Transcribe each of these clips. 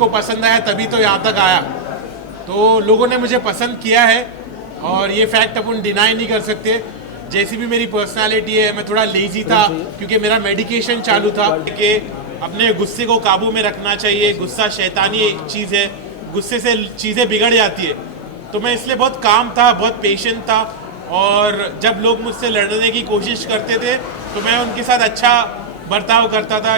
को पसंद आया तभी तो यहाँ तक आया। तो लोगों ने मुझे पसंद किया है और ये फैक्ट अपन डिनाई नहीं कर सकते। जैसी भी मेरी पर्सनालिटी है, मैं थोड़ा लेजी था क्योंकि मेरा मेडिकेशन चालू था कि अपने गुस्से को काबू में रखना चाहिए। गुस्सा शैतानी चीज़ है, गुस्से से चीज़ें बिगड़ जाती है। तो मैं इसलिए बहुत काम था, बहुत पेशेंट था, और जब लोग मुझसे लड़ने की कोशिश करते थे तो मैं उनके साथ अच्छा बर्ताव करता था।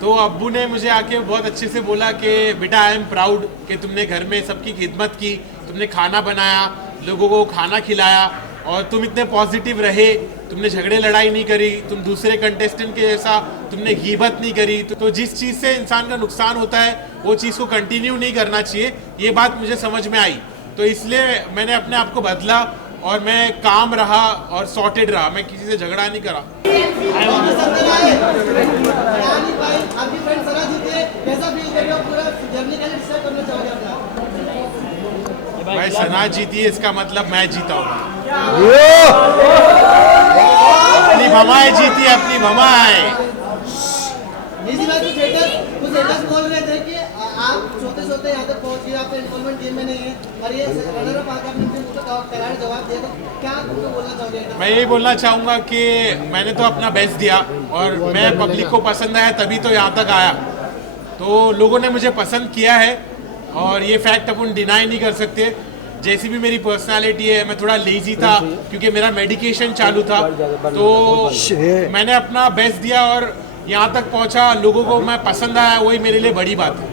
तो अब्बू ने मुझे आके बहुत अच्छे से बोला कि बेटा आई एम प्राउड कि तुमने घर में सबकी खिदमत की, तुमने खाना बनाया, लोगों को खाना खिलाया, और तुम इतने पॉजिटिव रहे, तुमने झगड़े लड़ाई नहीं करी, तुम दूसरे कंटेस्टेंट के जैसा तुमने गीबत नहीं करी। तो जिस चीज़ से इंसान का नुकसान होता है वो चीज़ को कंटिन्यू नहीं करना चाहिए। ये बात मुझे समझ में आई, तो इसलिए मैंने अपने आप को बदला और मैं काम रहा और सॉर्टेड रहा। मैं किसी से झगड़ा नहीं करा। भाई सना जीती है, इसका मतलब मैं जीता हूँ। अपनी भमाएं जीती, अपनी भमाएं। बोल रहे थे कि आप सोते सोते यहाँ तक पहुँच गए, आपका इन्वॉल्वमेंट गेम में नहीं है, और ये रनर अप आकर आपने करार जवाब दिया, तो क्या तुमको बोलना चाहोगे? मैं यही बोलना चाहूँगा कि मैंने तो अपना बेस्ट दिया और मैं पब्लिक को पसंद आया तभी तो यहाँ तक आया। तो लोगों ने मुझे पसंद किया है और ये फैक्ट अपन डिनाई नहीं कर सकते। जैसी भी मेरी पर्सनालिटी है, मैं थोड़ा लेजी था क्योंकि मेरा मेडिकेशन चालू था। तो मैंने अपना बेस्ट दिया और यहाँ तक पहुँचा, लोगों को मैं पसंद आया, वही मेरे लिए बड़ी बात है।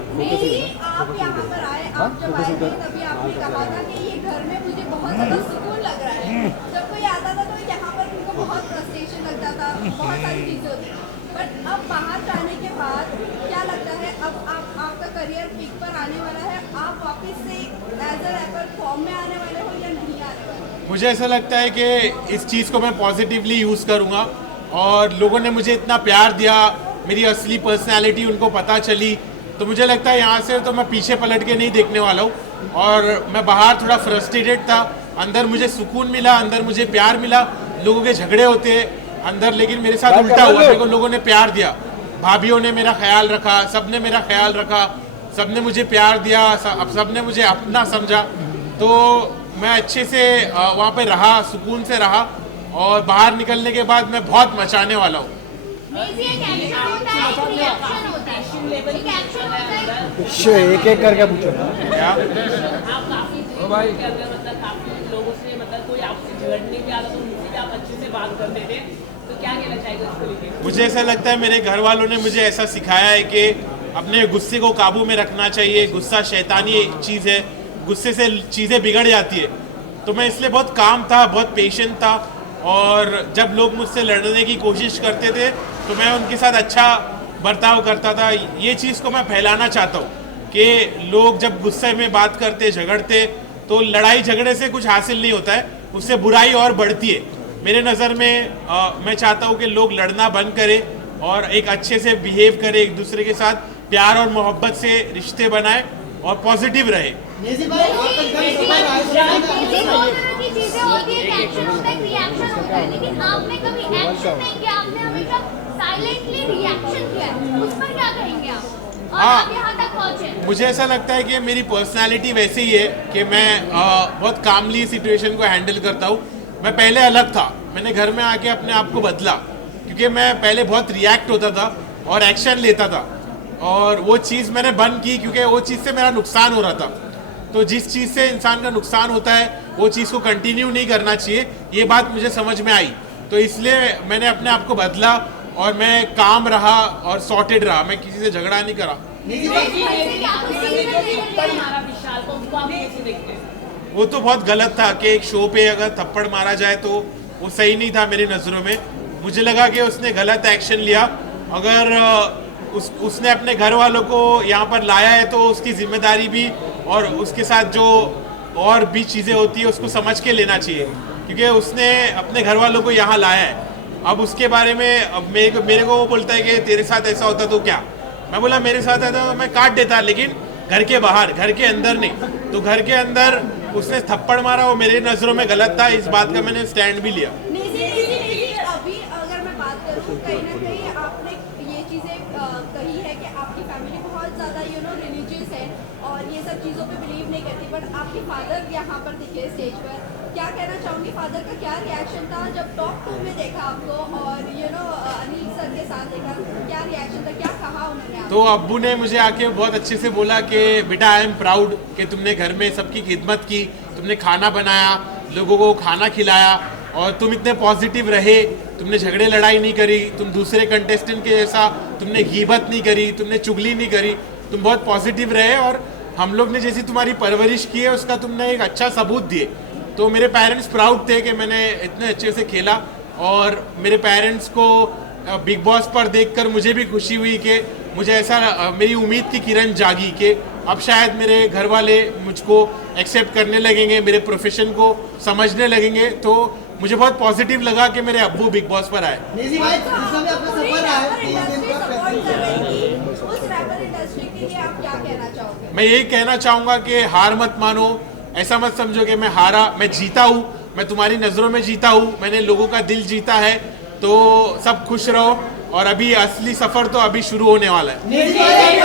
आप यहाँ पर आए, आप जब आए थे तभी आपने कहा था कि ये घर में मुझे बहुत ज़्यादा सुकून लग रहा है। जब कोई आता था तो यहाँ पर उनको बहुत फ्रस्ट्रेशन लगता था, बहुत सारी चीज़ें होती। बट अब बाहर जाने के बाद क्या लगता है, अब आपका करियर पीक पर आने वाला है, आप वापस से एज अ रैपर फॉर्म में आने वाले हो या नहीं आने वाले? मुझे ऐसा लगता है कि इस चीज़ को मैं पॉजिटिवली यूज़ करूँगा, और लोगों ने मुझे इतना प्यार दिया, मेरी असली पर्सनैलिटी उनको पता चली, तो मुझे लगता है यहाँ से तो मैं पीछे पलट के नहीं देखने वाला हूँ। और मैं बाहर थोड़ा फ्रस्ट्रेटेड था, अंदर मुझे सुकून मिला, अंदर मुझे प्यार मिला। लोगों के झगड़े होते हैं अंदर, लेकिन मेरे साथ उल्टा हुआ, मेरे को लोगों ने प्यार दिया, भाभीियों ने मेरा ख्याल रखा, सबने मेरा ख्याल रखा, सबने मुझे प्यार दिया, सबने मुझे अपना समझा। तो मैं अच्छे से वहाँ पे रहा, सुकून से रहा, और बाहर निकलने के बाद मैं बहुत मचाने वाला हूँ। एक एक करके पूछो क्या? आप काफी भाई मतलब काफी लोगों से मतलब कोई आपसे झगड़ने भी आता तो उनसे भी आप अच्छे से बात करते थे, तो क्या कहना चाहेंगे उसको लेके? मुझे ऐसा लगता है मेरे घर वालों ने मुझे ऐसा सिखाया है कि अपने गुस्से को काबू में रखना चाहिए। गुस्सा शैतानी चीज़ है, गुस्से से चीज़ें बिगड़ जाती है। तो मैं इसलिए बहुत काम था, बहुत पेशेंट था, और जब लोग मुझसे लड़ने की कोशिश करते थे तो मैं उनके साथ अच्छा बर्ताव करता था। ये चीज़ को मैं फैलाना चाहता हूँ कि लोग जब गुस्से में बात करते, झगड़ते, तो लड़ाई झगड़े से कुछ हासिल नहीं होता है, उससे बुराई और बढ़ती है। मेरे नज़र में मैं चाहता हूँ कि लोग लड़ना बंद करें और एक अच्छे से बिहेव करें, एक दूसरे के साथ प्यार और मोहब्बत से रिश्ते बनाए और पॉजिटिव रहे। लेकिन आपने कभी एक्शन नहीं किया, आपने हमेशा साइलेंटली रिएक्शन किया है, उस पर क्या कहेंगे आप? और आप यहाँ तक पहुँचे? मुझे ऐसा लगता है कि मेरी पर्सनालिटी वैसे ही है कि मैं बहुत कामली सिचुएशन को हैंडल करता हूँ। मैं पहले अलग था, मैंने घर में आके अपने आप को बदला, क्योंकि मैं पहले बहुत रिएक्ट होता था और एक्शन लेता था, और वो चीज़ मैंने बंद की क्योंकि वो चीज़ से मेरा नुकसान हो रहा था। तो जिस चीज़ से इंसान का नुकसान होता है वो चीज़ को कंटिन्यू नहीं करना चाहिए। ये बात मुझे समझ में आई, तो इसलिए मैंने अपने आप को बदला और मैं काम रहा और सॉर्टेड रहा। मैं किसी से झगड़ा नहीं करा। वो तो बहुत गलत था कि एक शो पे अगर थप्पड़ मारा जाए तो वो सही नहीं था मेरी नज़रों में। मुझे लगा कि उसने गलत एक्शन लिया। अगर उसने अपने घर वालों को यहाँ पर लाया है तो उसकी जिम्मेदारी भी और उसके साथ जो और भी चीज़ें होती है उसको समझ के लेना चाहिए, क्योंकि उसने अपने घर वालों को यहाँ लाया है। अब उसके बारे में अब मेरे को वो बोलता है कि तेरे साथ ऐसा होता तो क्या। मैं बोला मेरे साथ ऐसा तो मैं काट देता, लेकिन घर के बाहर, घर के अंदर नहीं। तो घर के अंदर उसने थप्पड़ मारा, वो मेरी नज़रों में गलत था। इस बात का मैंने स्टैंड भी लिया। अभी अगर मैं बात करूँ, कहीं ना कहीं आपने ये चीज़ें कही है कि आपकी फैमिली बहुत ज़्यादा रिलीजियस है और ये सब चीज़ों पे बिलीव नहीं करती, बट आपके फादर यहाँ पर दिखे स्टेज पर। क्या कहना चाहूँगी, फादर का क्या रिएक्शन था जब टॉप 2 में देखा आपको और अनिल सर के साथ देखा, क्या रिएक्शन था, क्या कहा उन्होंने आपको? तो अब्बू ने मुझे आके बहुत अच्छे से बोला कि बेटा आई एम प्राउड कि तुमने घर में सबकी खिदमत की, तुमने खाना बनाया, लोगों को खाना खिलाया और तुम इतने पॉजिटिव रहे, तुमने झगड़े लड़ाई नहीं करी, तुम दूसरे कंटेस्टेंट के जैसा तुमने गीबत नहीं करी, तुमने चुगली नहीं करी, तुम बहुत पॉजिटिव रहे और हम लोग ने जैसी तुम्हारी परवरिश की है उसका तुमने एक अच्छा सबूत दिए। तो मेरे पेरेंट्स प्राउड थे कि मैंने इतने अच्छे से खेला और मेरे पेरेंट्स को बिग बॉस पर देखकर मुझे भी खुशी हुई कि मुझे ऐसा मेरी उम्मीद की किरण जागी कि अब शायद मेरे घर वाले मुझको एक्सेप्ट करने लगेंगे, मेरे प्रोफेशन को समझने लगेंगे। तो मुझे बहुत पॉजिटिव लगा कि मेरे अब्बू बिग बॉस पर आए। निजी भाई, जिसमें भी आपका पूरी सफर रहा है, रैपर 30 दिन इंडस्ट्री का सपोर्ट कर फैक्ट्री रही थी, उस रैपर इंडस्ट्री के लिए आप क्या कहना चाहोगे? मैं यही कहना चाहूंगा कि हार मत मानो, ऐसा मत समझो कि मैं हारा, मैं जीता हूँ, मैं तुम्हारी नज़रों में जीता हूँ, मैंने लोगों का दिल जीता है। तो सब खुश रहो और अभी असली सफर तो अभी शुरू होने वाला है। निजी भाई,